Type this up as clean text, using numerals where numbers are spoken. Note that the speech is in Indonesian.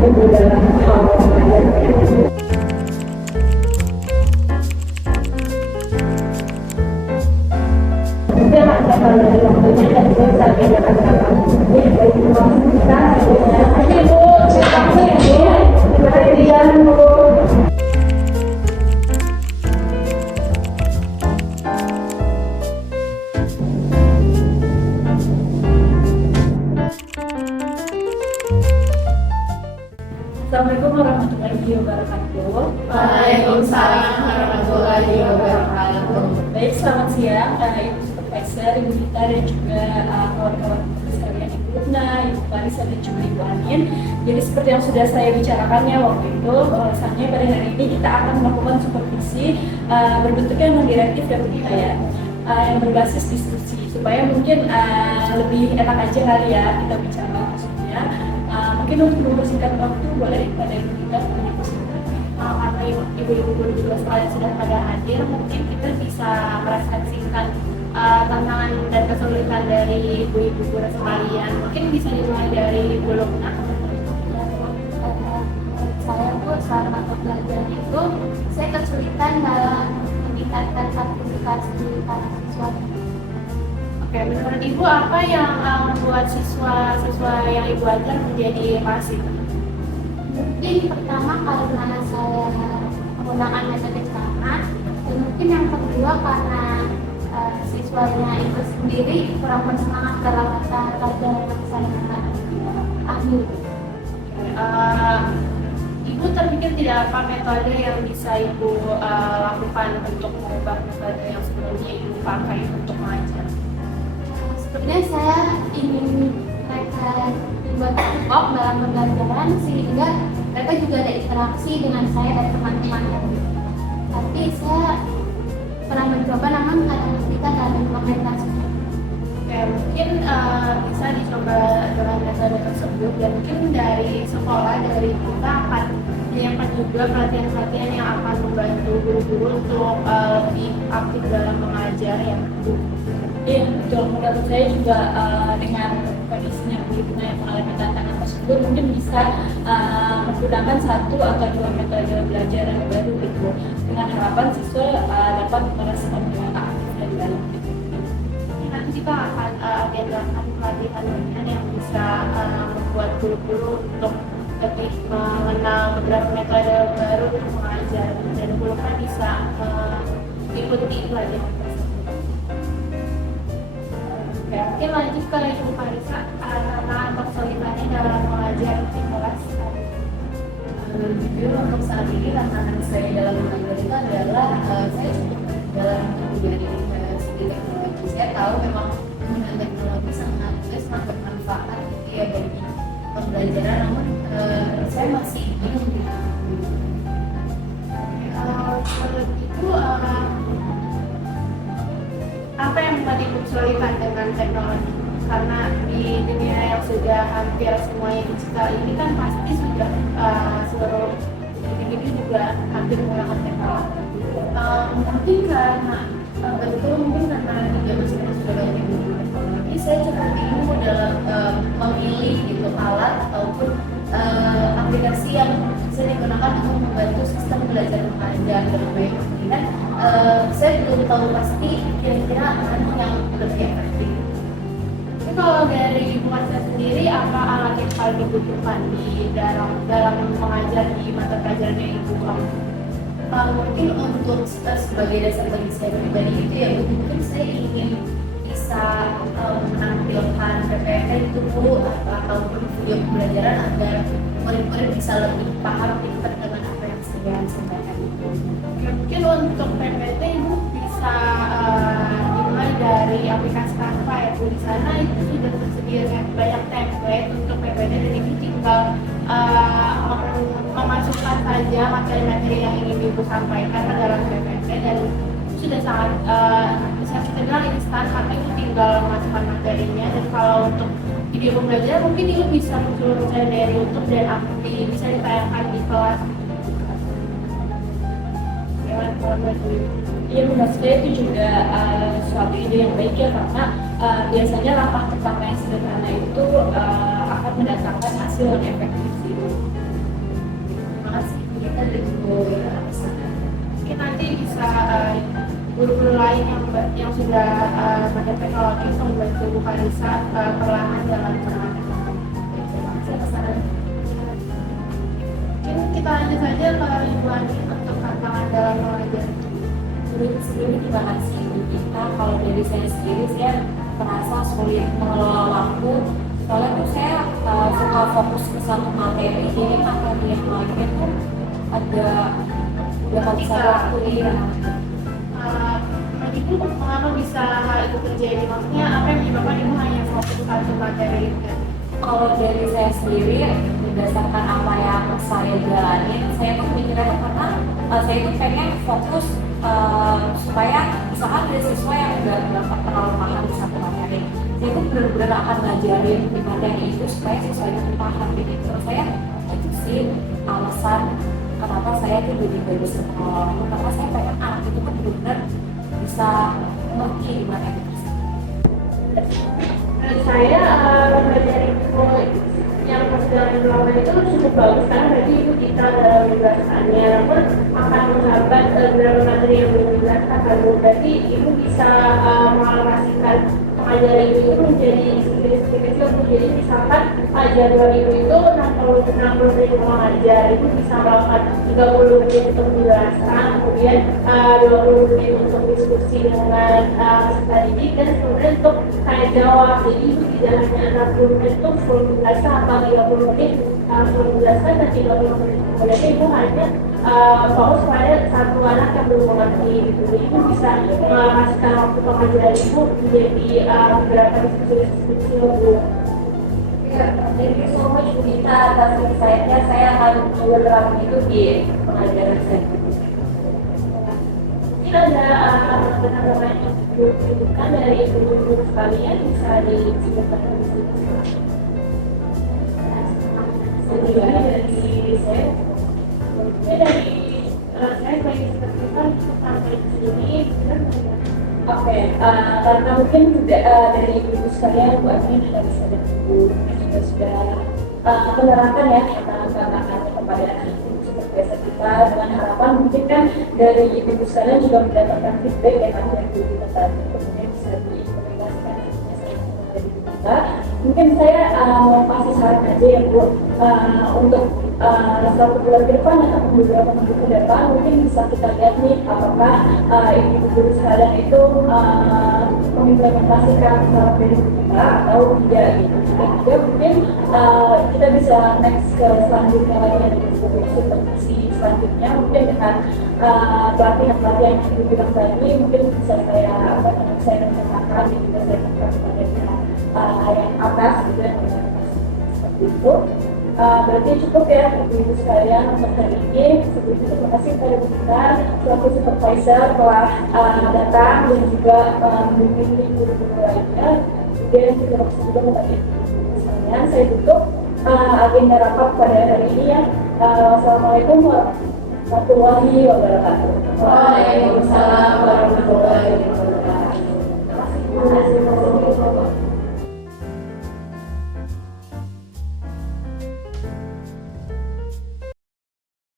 Ibu dalam mengajar. Jangan sampai dari waktunya dan bisa bedakan kata. Ini baik kita sebenarnya. Ibu, langsung ya Bu. Perhatian Bu. Assalamualaikum warahmatullahi wabarakatuh. Waalaikumsalam warahmatullahi wabarakatuh. Baik, selamat siang Ibu Supervisor, Ibu Dita dan juga kawan-kawan sekalian, Ibu Lutna, Ibu Parisa dan juga Ibu Anin. Jadi seperti yang sudah saya bicarakannya waktu itu, bahwasannya pada hari ini kita akan melakukan supervisi berbentuknya non-direktif dan budaya yang berbasis diskusi, supaya mungkin lebih enak aja kali ya kita bicara maksudnya. Mungkin untuk mempersingkat waktu, boleh pada Ibu Dita menyebutkan. Karena ibu-ibu guru juga sekalian sudah pada hadir, mungkin kita bisa merefleksikan tantangan dan kesulitan dari ibu-ibu guru sekalian. Mungkin bisa dimulai dari Ibu Lukna. Saya Bu, selama pembelajaran itu saya kesulitan dalam meningkatkan partisipasi para siswa. Oke, menurut Ibu apa yang membuat siswa yang Ibu ajar menjadi pasif? Mungkin pertama karena saya menggunakan metode ceramah, dan mungkin yang kedua karena siswanya itu sendiri kurang bersemangat dalam pelajaran yang saya ambil. Ibu terpikir tidak apa metode yang bisa Ibu lakukan untuk mengubah metode yang sebelumnya Ibu pakai untuk mengajar? Sebenarnya saya ingin mereka dibuat kok dalam pembelajaran sehingga mereka juga ada interaksi dengan saya dan teman-teman. Tapi saya pernah mencoba, namun kadang kita tidak ada implementasi. Oke, mungkin bisa dicoba dengan metode tersebut, dan mungkin dari sekolah, dari kita akan menyiapkan juga pelatihan-pelatihan yang akan membantu guru-guru untuk lebih aktif dalam mengajar yang Bu. Iya, betul. Menurut saya juga dengan kondisinya begitu yang mengalami tantangan tersebut, mungkin bisa menggunakan satu atau dua metode belajar yang baru gitu, dengan harapan siswa dapat merespon dengan aktif dan baik. Nanti kita akan adakan pelatihan yang bisa membuat guru-guru untuk lebih mengenal beberapa metode baru untuk mengajar, dan guru kan bisa mengikuti pelatihan tersebut. Mungkin lanjut ke Ibu Parisa, tantangan kesulitannya dalam mengajar di kelas. Jujur untuk saat ini tantangan saya dalam mengajar itu adalah saya cukup dalam mempelajari segi teknologi. Saya tahu memang penggunaan teknologi sangat bermanfaat gitu ya bagi pembelajaran, namun saya masih bingung gitu. Menurut Ibu, apa yang membuat Ibu kesulitan dengan teknologi? Karena di dunia yang sudah hampir semuanya digital ini kan pasti sudah seluruh individu juga hampir menggunakan teknologi. Mungkin karena betul mungkin karena di zaman sekarang sudah banyak yang menggunakan teknologi, saya cukup bingung dalam memilih gitu alat ataupun aplikasi yang bisa digunakan untuk membantu sistem belajar mengajar dengan baik. Dan saya belum tahu pasti kira-kira mana yang lebih efektif. Tapi kalau dari Ibu Parisa sendiri, apa alat yang paling dibutuhkan di dalam mengajar di mata pelajaran yang Ibu ambil? Mungkin untuk sebagai dasar bagi saya pribadi itu ya mungkin saya ingin bisa menampilkan PPT itu ataupun video pembelajaran agar murid-murid bisa lebih paham dengan apa yang saya sampaikan itu. Mungkin untuk PPT Ibu bisa dimulai dari aplikasi Canva ya Bu. Di sana itu sudah tersedia banyak template untuk PPT, dan Ibu tinggal memasukkan saja materi-materi yang ingin Ibu sampaikan ke dalam PPT, dan sudah sangat bisa kita bilang instan karena Ibu tinggal memasukkan materinya. Dan kalau untuk video pembelajaran mungkin Ibu bisa mencuri dari YouTube dan bisa ditayangkan di kelas. Iya, menurut saya itu juga suatu ide yang baik ya, karena biasanya langkah pertama yang sederhana itu akan mendatangkan hasil yang efektif sih. juga pada teknologi untuk membantu Bu Karisa perlahan dalam perawatan. Mungkin kita lanjut saja ke Ibu Ani untuk tantangan dalam mengajar. Sebelumnya terima kasih kita. Kalau dari saya sendiri, saya merasa sulit mengelola waktu. Soalnya tuh saya suka fokus ke satu materi, jadi materi yang lainnya tuh ada udah habis waktu ya. Ibu mengapa bisa hal itu terjadi? Maksudnya apa yang menyebabkan Ibu hanya fokus satu materi itu? Kalau dari saya sendiri, berdasarkan apa yang saya jalani, saya tuh mikirnya tuh karena saya tuh pengen fokus supaya misalkan ada siswa yang nggak dapat terlalu paham di satu materi, saya tuh benar-benar akan ngajarin di materi itu supaya siswanya tuh paham gitu. Terus saya itu sih alasan kenapa saya tuh jadi nggak bisa mengelola waktu, karena saya pengen anak itu tuh benar-benar bisa mengerti di materi tersebut. Saya mempelajari yang perjalanan lama itu cukup bagus karena berarti ibu kita dalam menjelaskannya, namun akan menghambat dalam materi yang belum dijelaskan. Berarti ibu bisa mengalokasikan pengajaran ibu itu menjadi kecil-kecil. Jadi misalkan jadwal ibu itu 60 menit mengajar, ibu bisa melakukan 30 menit untuk menjelaskan, kemudian 20 menit untuk diskusi dengan peserta didik, dan kemudian untuk tanya jawab. Jadi ibu tidak hanya 60 menit untuk full menjelaskan atau 30 menit full menjelaskan, dan 30 menit kemudian ibu hanya fokus pada satu anak yang belum mengerti gitu. Jadi ibu bisa mengalokasikan waktu pengajaran ibu menjadi beberapa diskusi Bu. Ya, thank you so much Bu Gita atas insight-nya. Saya akan coba terapin itu di pengajaran saya. Mungkin ada teman-teman yang dibutuhkan dari ibu-ibu sekalian, bisa disebutkan di sini. Sebenarnya dari saya, dari saya pengen ceritakan untuk sampai di sini. Oke, karena mungkin dari ibu sekalian, Bu Ani dan Ibu sudah menerangkan ya tantangan kepada seperti biasa kita, dengan harapan mungkin kan dari ibu sekalian juga mendapatkan feedback ya kan dari ibu kita tadi, kemudian bisa diimplementasikan dari ibu kita. Mungkin saya mau kasih saran aja ya Bu, untuk satu bulan ke depan atau beberapa minggu ke depan mungkin bisa kita lihat nih apakah ibu guru sekalian itu mengimplementasikan saran dari kita atau tidak gitu. Juga mungkin kita bisa next ke selanjutnya lagi dari supervisi selanjutnya, mungkin dengan pelatihan-pelatihan yang ibu bilang tadi mungkin bisa saya rencanakan dan juga saya tekan pada yang atas gitu ya, seperti itu. Berarti cukup ya ibu sekalian untuk hari ini. Sebelumnya terima kasih kepada Bu Gita selaku supervisor telah datang dan juga membimbing guru-guru lainnya. Kemudian terima kasih juga kepada ibu sekalian. Saya tutup agenda rapat pada hari ini ya. Wassalamualaikum warahmatullahi wabarakatuh.